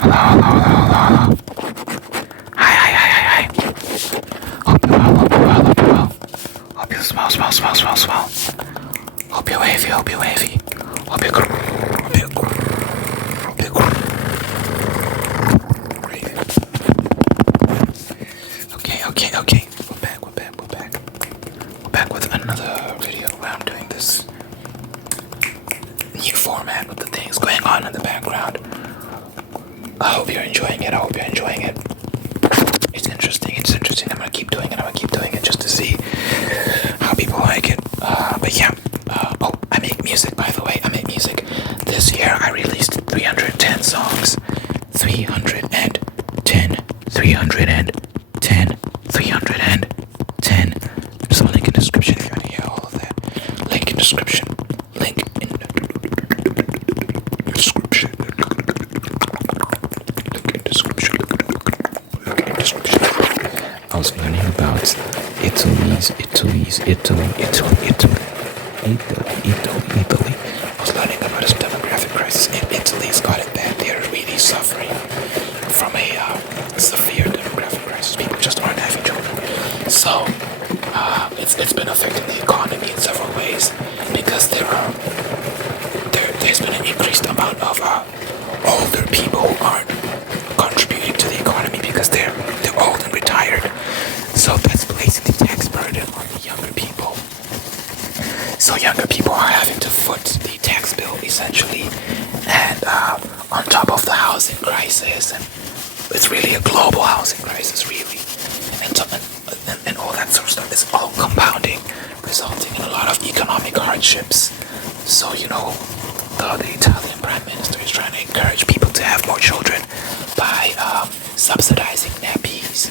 Hello, hello, hello, hello, hello. Hi, hi, hi, hi, hi. Hope you well, hope you well, hope you well. Hope you smell, smell, smell, smell, smell. Hope you wavy, hope you wavy. Hope you hope you hope you gravy. Okay, okay, okay. We're back, we're back, we're back. We're back with another video where I'm doing this new format with the things going on in the background. I hope you're enjoying it. I hope you're enjoying it. It's interesting. It's interesting. I'm gonna keep doing it. I'm gonna keep doing it just to see how people like it. But yeah. Oh, I make music, by the way. I make music. This year I released 310 songs. 310. 310. 310. There's a link in the description if you want to hear all of that. Link in description. Link in description. I was learning about Italy. I was learning about this demographic crisis in Italy. It's got it bad. They're really suffering from a severe demographic crisis. People just aren't having children. So it's been affecting the economy in several ways because there's been an increased amount of older people who aren't contributing to the economy because they're old and retired. So that's placing the tax burden on the younger people. So younger people are having to foot the tax bill essentially, and on top of the housing crisis, and it's really a global housing crisis, really, and all that sort of stuff is all compounding, resulting in a lot of economic hardships. So the Italian Prime Minister is trying to encourage people to have more children by subsidizing nappies.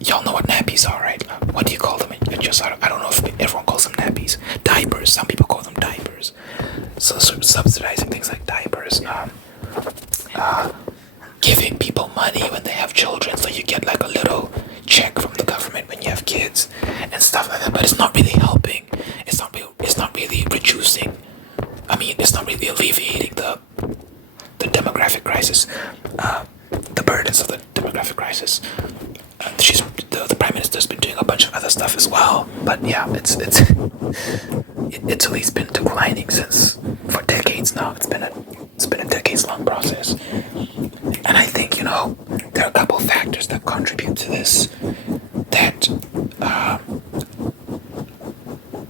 Y'all know what nappies are, right? What do you call them? I don't know if everyone calls them nappies. Diapers. Some people call them diapers. So subsidizing things like diapers. Giving people money when they have children, so you get like a little check from the government when you have kids and stuff like that. But it's not really helping. It's not really reducing. It's not really alleviating the demographic crisis, the burdens of the demographic crisis. The prime minister's been doing a bunch of other stuff as well, but yeah, Italy's been declining for decades now. It's been a decades-long process, and I think there are a couple factors that contribute to this that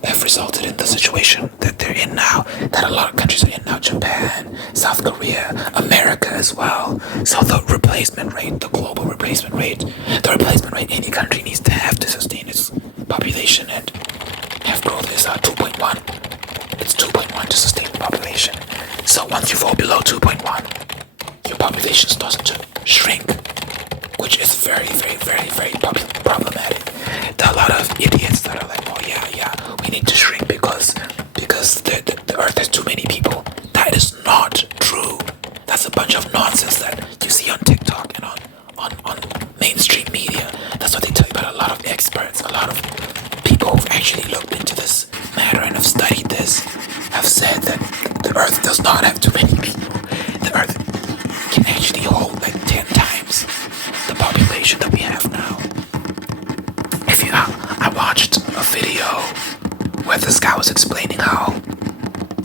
have resulted in the situation that they're in now, that a lot of countries are in now. Japan, South Korea, America as well. So the global replacement rate any country needs to have to sustain its population and have growth is 2.1. It's 2.1 to sustain the population. So once you fall below 2.1, your population starts to shrink, which is very, very, very, very problematic. There are a lot of idiots that are like, oh yeah, we need to shrink because the earth has too many people. That is not true. That's a bunch of nonsense that you see on TikTok and on mainstream media. That's what they tell you about. A lot of experts, a lot of people who've actually looked into this matter and have studied this have said that the earth does not have too many people. The earth can actually hold like 10 times the population that we have now. I watched a video where this guy was explaining how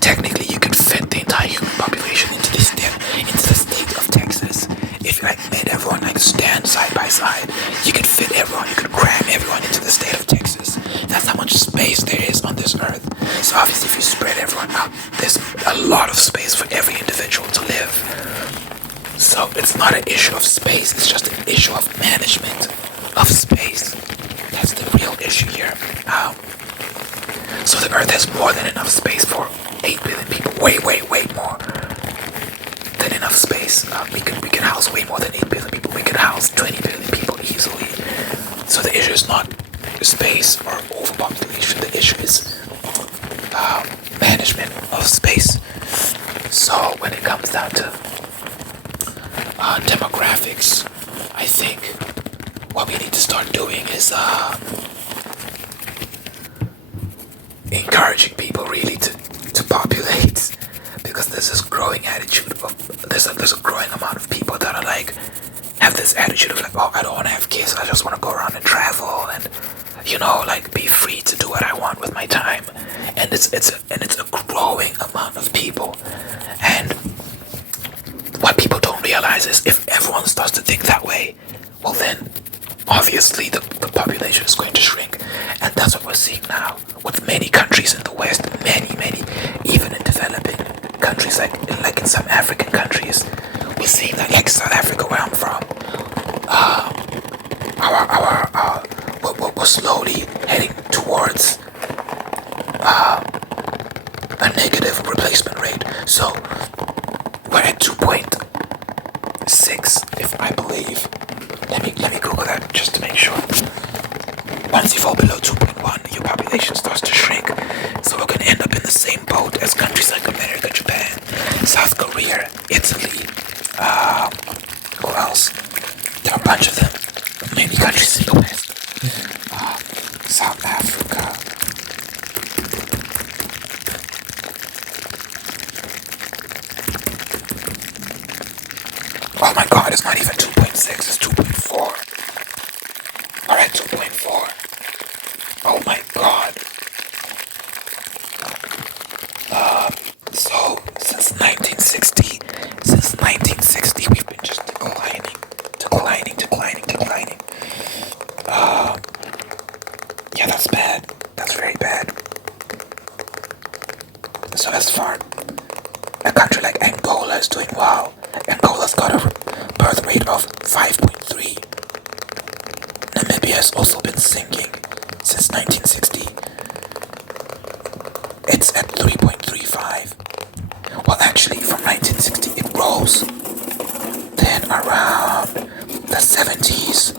technically you could fit the entire human population into the state of Texas. If you made everyone stand side by side, you could fit everyone, you could cram everyone into the state of Texas. That's how much space there is on this earth. So obviously if you spread everyone out, there's a lot of space for every individual to live. So it's not an issue of space, it's just an issue of management of space. That's the real issue here. So the earth has more than enough space for 8 billion people. Way, way, way more than enough space. We could house way more than 8 billion people. We could house 20 billion people easily. So the issue is not space or overpopulation. The issue is management of space. So when it comes down to demographics, I think what we need to start doing is encouraging people really to populate, because there's this growing attitude of there's a growing amount of people that are like have this attitude of like, oh, I don't want to have kids. I just want to go around and travel and like be free to do what I want with my time. And it's a growing amount of people. And what people don't realize is if everyone starts to think that way, well then obviously the population is going to shrink. And that's what we're seeing now with many countries in the West, many, even in developing countries like in some African countries. We're seeing that, like South Africa, where I'm from, we're slowly heading towards a negative replacement rate. So we're at 2.6, if I believe. Let me Google that just to make sure. Once you fall below 2.1, your population starts to shrink. So we're gonna end up in the same boat as countries like America, Japan, South Korea, Italy. Who else? There are a bunch of them. Many countries in the West. South Africa. Oh my god, it's not even 2.6, it's 2.4. We're at 2.4. Oh my god. So since 1960, we've been just declining. Yeah, that's bad. That's very bad. So as far a country like Angola is doing well. Angola's got a birth rate of 5.3. Namibia has also been sinking since 1960. It's at 3.35. Well, actually, from 1960 it rose. Then around the 70s,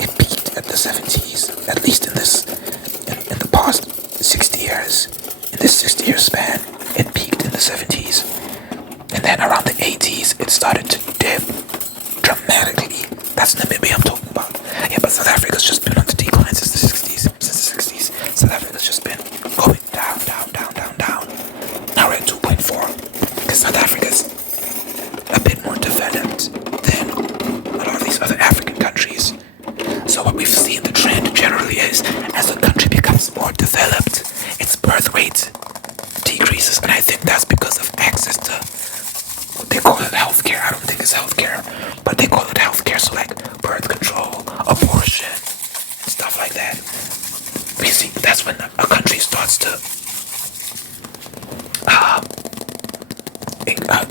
it peaked at the 70s. At least in the past 60 years. In this 60-year span, it peaked in the 70s. And then around the 80s, it started to dip dramatically. That's Namibia I'm talking about. Yeah, but South Africa's just been on the decline since the 60s. South Africa's just been going down. Now we're at 2.4. Because South Africa's a bit more developed than a lot of these other African countries. So what we've seen, the trend generally is, as a country becomes more developed, its birth rate decreases. And I think that's because of access to, they call it healthcare. I don't think it's healthcare, but they call it healthcare. So like birth control, abortion, and stuff like that. Basically, that's when a country starts to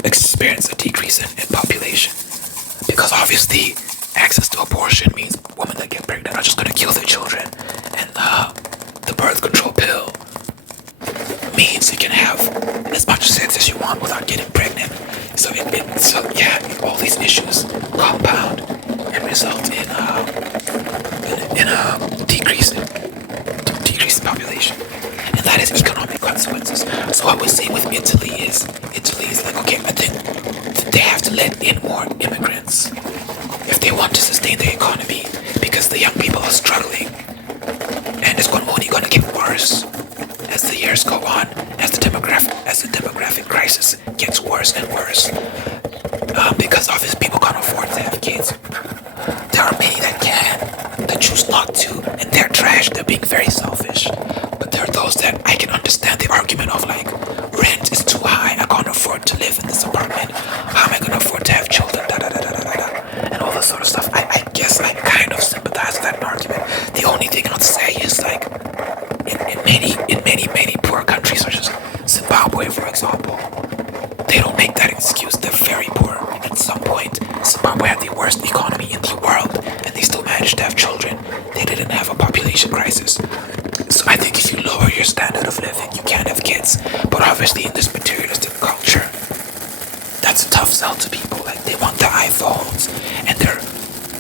experience a decrease in population. Because obviously, access to abortion means women that get pregnant are just going to kill their children. And the birth control pill means you can have as much sex as you want without getting pregnant. So all these issues compound and result in a decrease in population, and that is economic consequences. So what we're seeing with Italy is like, okay, I think they have to let in more immigrants if they want to sustain their economy, because the young people are struggling, and it's only going to get worse as the years go on, as the demographic crisis gets worse and worse, because obviously people can't afford to have kids. There are many that can, that choose not to, and they're trash. They're being very selfish. But there are those that I can understand the argument of like, rent is too high, I can't afford to live in this apartment, how am I going to afford to have children, and all this sort of stuff. I guess I kind of sympathize with that argument. The only thing I'd say is like, in many poor countries such as Zimbabwe, for example, they don't make that excuse. They're very poor. At some point, Zimbabwe had the worst economy in the world, and they still managed to have children. They didn't have a population crisis. So I think if you lower your standard of living, you can have kids. But obviously, in this materialistic culture, that's a tough sell to people. Like, they want their iPhones, and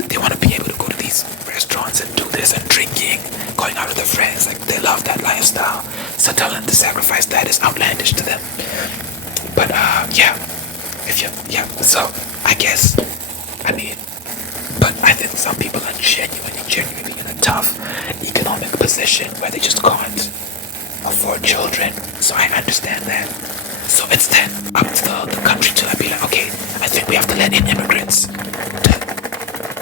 they want to be able to go to these restaurants and do this and drinking, going out with their friends. Like, they love that lifestyle. So telling them to sacrifice that is outlandish to them. But so I guess, but I think some people are genuinely in a tough economic position where they just can't afford children. So I understand that. So it's then up to the country to be like, okay, I we have to let in immigrants to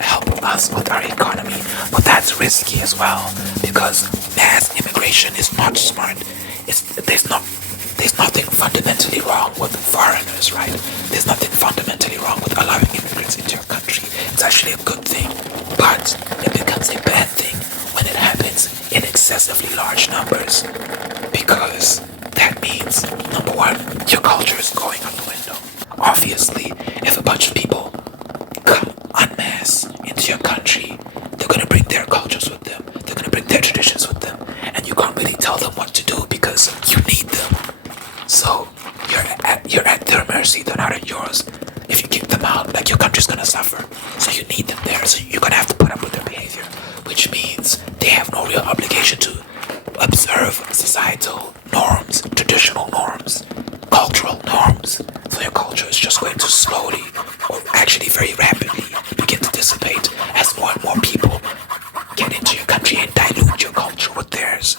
help us with our economy. But that's risky as well because mass immigration is not smart. There's nothing fundamentally wrong with foreigners, right? There's nothing fundamentally wrong with allowing immigrants into your country. It's actually a good thing. But it becomes a bad thing when it happens in excessively large numbers. Because that means, number one, your culture is going out the window. Obviously, if a bunch of people come en masse into your country, they're going to bring their cultures with them. They're going to bring their traditions with them. And you can't really tell them what to do because you need them. So you're at their mercy. They're not at yours. If you kick them out, like your country's going to suffer. So you need them there. So you're going to have to put up with their behavior. Which means they have no real obligation to observe societal norms, traditional norms, cultural norms. So your culture is just going to slowly, or actually very rapidly, begin to dissipate as more and more people get into your country and dilute your culture with theirs.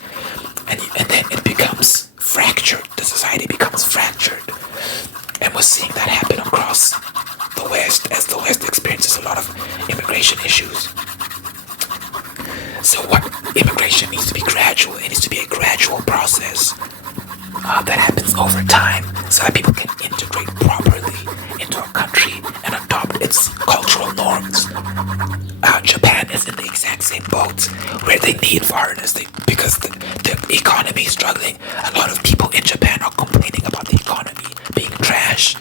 And then it becomes fractured. The society becomes fractured. And we're seeing that happen across the West as the West experiences a lot of immigration issues. So what immigration needs to be gradual. It needs to be a gradual process that happens over time so that people can integrate properly into a country and adopt its cultural norms. Japan is in the exact same boat where they need foreigners because the economy is struggling. A lot of people in Japan are complaining about the economy being trash.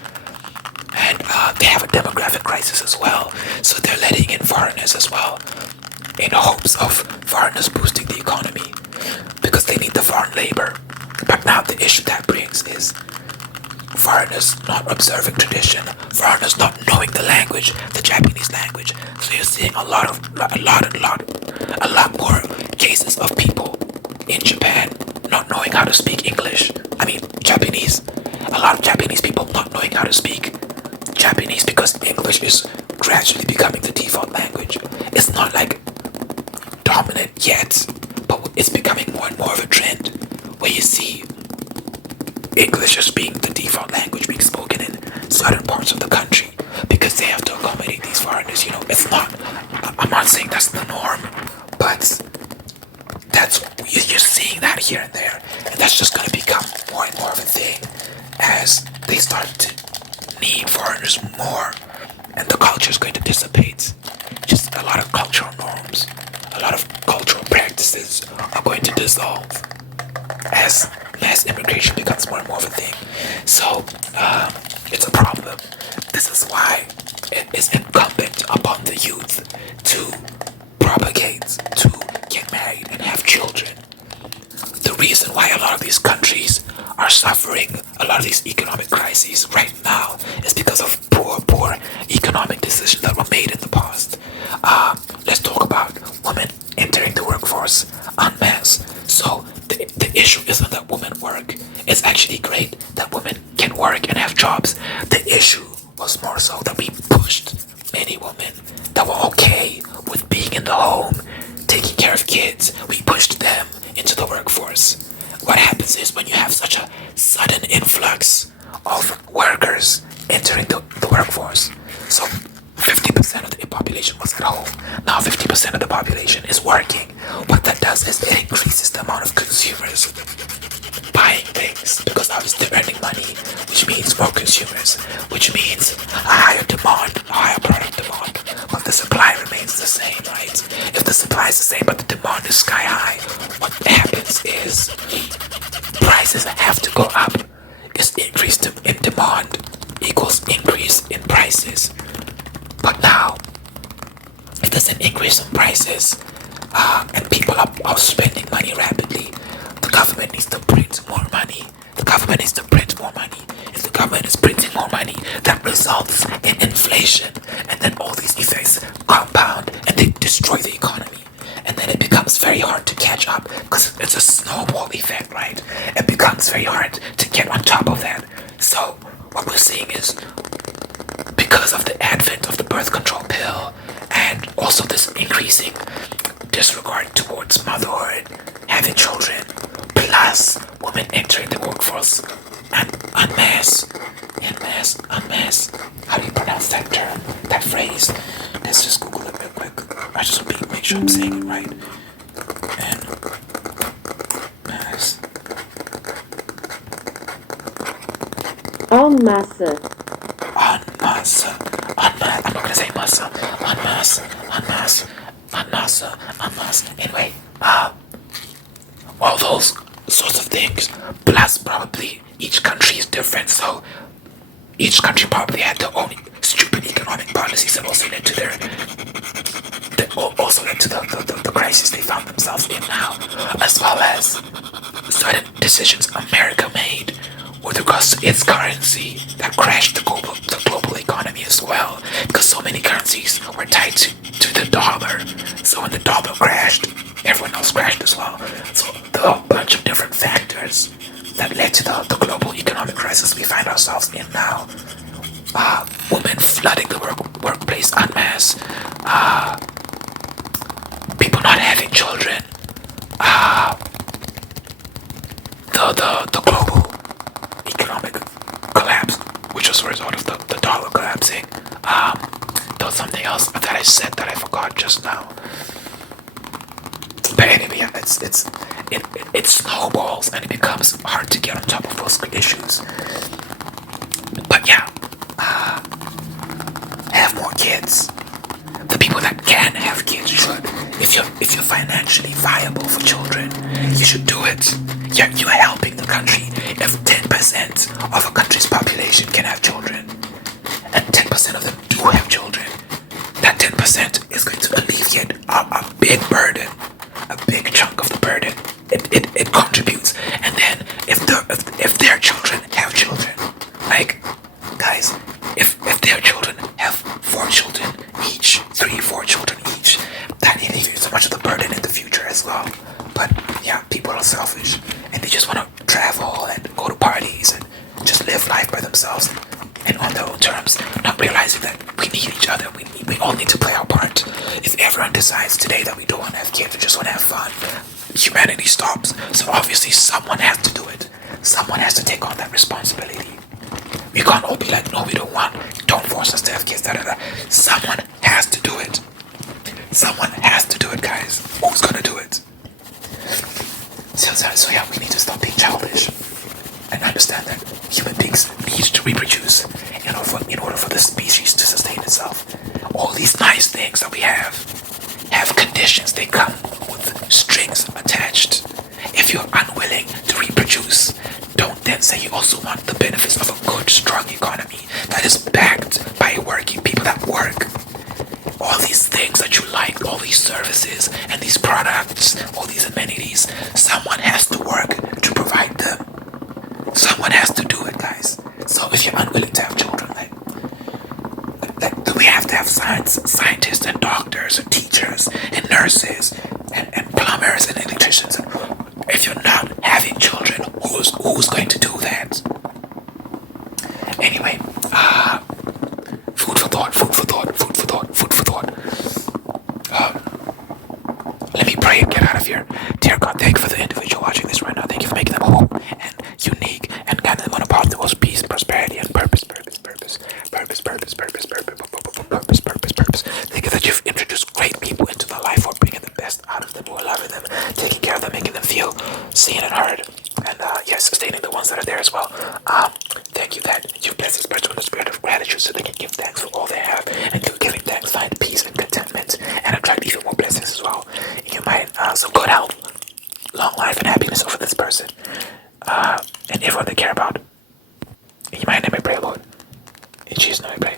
And they have a demographic crisis as well. So they're letting in foreigners as well in hopes of foreigners boosting the economy because they need the foreign labor. But now the issue that brings is foreigners not observing tradition, foreigners not knowing the language, the Japanese language. So you're seeing a lot more cases of people in Japan not knowing how to speak English. I mean Japanese. A lot of Japanese people not knowing how to speak Japanese because English is gradually becoming the default language. It's not like dominant yet, but it's becoming more and more of a trend where you see English as being the default language being spoken in certain parts of the country because they have to accommodate these foreigners. You know, it's not, I'm not saying that's the norm, but that's, you're seeing that here and there, and that's just going to become more and more of a thing as they start to need foreigners more, and the culture is going to dissipate. Just a lot of cultural norms, a lot of cultural practices are going to dissolve as mass immigration becomes more and more of a thing. So it's a problem. This is why it is incumbent upon the youth to propagate, to get married and have children. The reason why a lot of these countries are suffering a lot of these economic crises right now is because of poor economic decisions that were made in the past. Let's talk about women entering the workforce en masse. So the issue isn't that women work. It's actually great that women can work and have jobs. The issue was more so that we pushed many women that were okay with being in the home, taking care of kids. We pushed them into the workforce. What happens is when you have such a sudden influx of workers entering the workforce, so 50% of the population was at home. Now 50% of the population is working. What that does is it increases the amount of consumers buying things because obviously they're earning money, which means more consumers, which means a higher demand, a higher product demand. But the supply remains the same, right? If the supply is the same but the demand is sky high, what happens is prices have to go up. Because increase in demand equals increase in prices. But now, if there's an increase in prices and people are spending money rapidly, the government needs to print more money. The government needs to print more money. If the government is printing more money, that results in inflation. And then all these effects compound and they destroy the economy. And then it becomes very hard to catch up because it's a snowball effect, right? It becomes very hard to get on top of that. So what we're seeing is because of the advent of the birth control pill and also this increasing disregard towards motherhood, having children, plus women entering the workforce and en masse, how do you pronounce pronounce that term, that phrase. Let's just Google it real quick. I just want to make sure I'm saying it right. And mass. En masse. En masse. En masse. I'm not gonna say masse. En masse. En masse. En masse. En masse. Anyway, all those sorts of things. Plus, probably each country is different, so each country probably had their own stupid economic policies that also led to the crisis they found themselves in now, as well as certain decisions America made with regards to its currency that crashed the global economy as well, because so many currencies were tied to the dollar. So when the dollar crashed, everyone else crashed as well. So there are a bunch of different factors that led to the global economic crisis we find ourselves in now. Women flooding the workplace en masse. People not having children. The global economic collapse, which was a result of the dollar collapsing. There was something else that I said that I forgot just now. But anyway, yeah, it snowballs and it becomes hard to get on top of those issues. But yeah, have more kids. The people that can have kids should. If you're financially viable for children, you should do it. You're helping the country. If 10% of a country's population can have children, and 10% of them do have children, that 10% is going to alleviate a big burden, a big chunk of the burden. It contributes. And then if their children have children, like, guys, if their children have 4 children each, 3, 4 children each, that alleviates so much of the burden in the future as well. But yeah, people are selfish and they just want to travel and go to parties and just live life by themselves and on their own terms, not realizing that we need each other. We all need to play our part. If everyone decides today that we don't want to have kids, we just want to have fun, humanity stops. So obviously someone has to do it. Someone has to take on that responsibility. We can't all be like, no, we don't want, don't force us to have kids, da da da. Someone has to do it. Someone has to do it, guys. Who's gonna do it? So yeah, we need to stop being childish and understand that human beings need to reproduce in order for the species to sustain itself. All these nice things that we have conditions. They come with strings attached. If you're unwilling to reproduce, don't then say you also want the benefits of a good, strong economy that is backed by working people that work. All these things that you like, all these services and these products, all these amenities, someone has to work to provide them. Someone has to do it, guys. So if you're unwilling to have children, like do we have to have scientists and doctors and teachers and nurses and plumbers and electricians? If you're not having children, who's going to do that? Anyway, food for thought. Let me pray and get out of here. Dear God, thank you for the individual watching this right now. Thank you for making them whole and unique and guiding them on a path towards peace, prosperity, and purpose. Thank you that you've introduced great people into their life, for bringing the best out of them, who are loving them, taking care of them, making them feel seen and heard, and yes, sustaining the ones that are there as well. Thank you that you've blessed this person with the spirit of gratitude so they can give thanks for all they have, and through giving thanks find peace and contentment and attract even more blessings as well in your mind. So good health, long life, and happiness over this person and everyone they care about. In your mind, name I pray, Lord. In Jesus' name I pray.